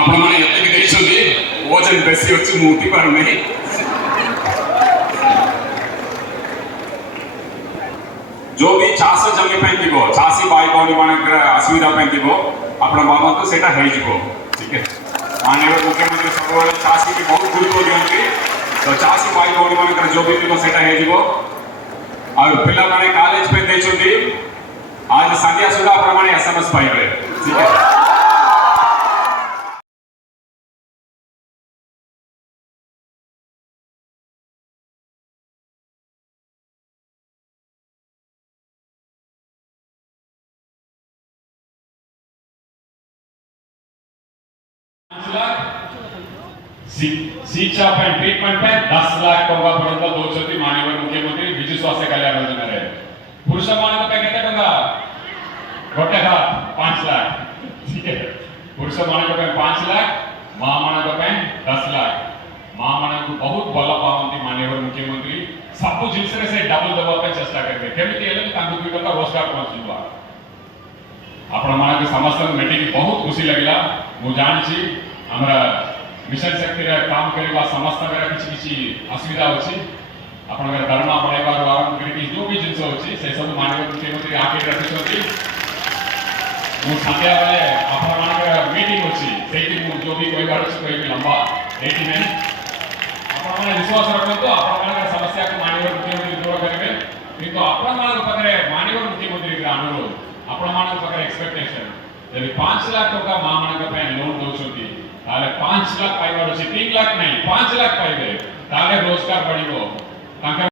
आपण माने एते भी देछोंदी वजन बेसी होछि मुठी पार नहीं जो भी चाष जमी पे चाषी भाई भौणी मान असुविधा पे आपण बाबा तो सेटा है ठीक है माननीय मुख्यमंत्री सब चाषी की बहुत गुरुत्व दिखती तो चाषी भाई भौणी मान जो भी सेटा है पिला माने कॉलेज पे देछोंदी आज संध्या सुधा आपण माने एसएमएस पाइबे ठीक है शिक्षा ट्रीटमेंट पे 10 लाख टंका पर्यंत दौरान माननीय मुख्यमंत्री विजु स्वास्थ्य कल्याण योजना रे पुरुष मान केते टंका गोटे हाथ 5 लाख ठीक है पुरुष मान 5 लाख मां मान 10 लाख मां मान को बहुत भल पावंती माननीय मुख्यमंत्री सब जिनस रे से डबल दबा पे चेष्टा करबे केमिति हेले तांको दुई टंका रोजगार पहुंचबा आपण मान के समस्त मीटिंग बहुत खुशी लगला मु जानछि हमरा मिशन शक्ति रे काम करबा समस्त मेरा किछि असुविधा होछि आपण के दरमा बढ़ाइबा आरंभ करी जो भी जिंस होछि से सब माननीय मुख्यमंत्री आके रखिसथि मु संध्या बेले आपण मान के मीटिंग होछि सेठी मु जो भी कहबार अछि कहबी लंबा एठी नै आपण मान विश्वास रखतो आपण मान के समस्या को माननीय मुख्यमंत्री दूर करिवे किंतु आपण मान पकरे माननीय मुख्यमंत्री के अनुरोध आपण मान पकरे एक्सपेक्टेशन यदि 5 लाख टका मां मान के लोन दोछथि ताले 5 लाख पाइबार अछि 3 लाख नहीं 5 लाख पाइबे ताले रोजगार बढ़िबो ताके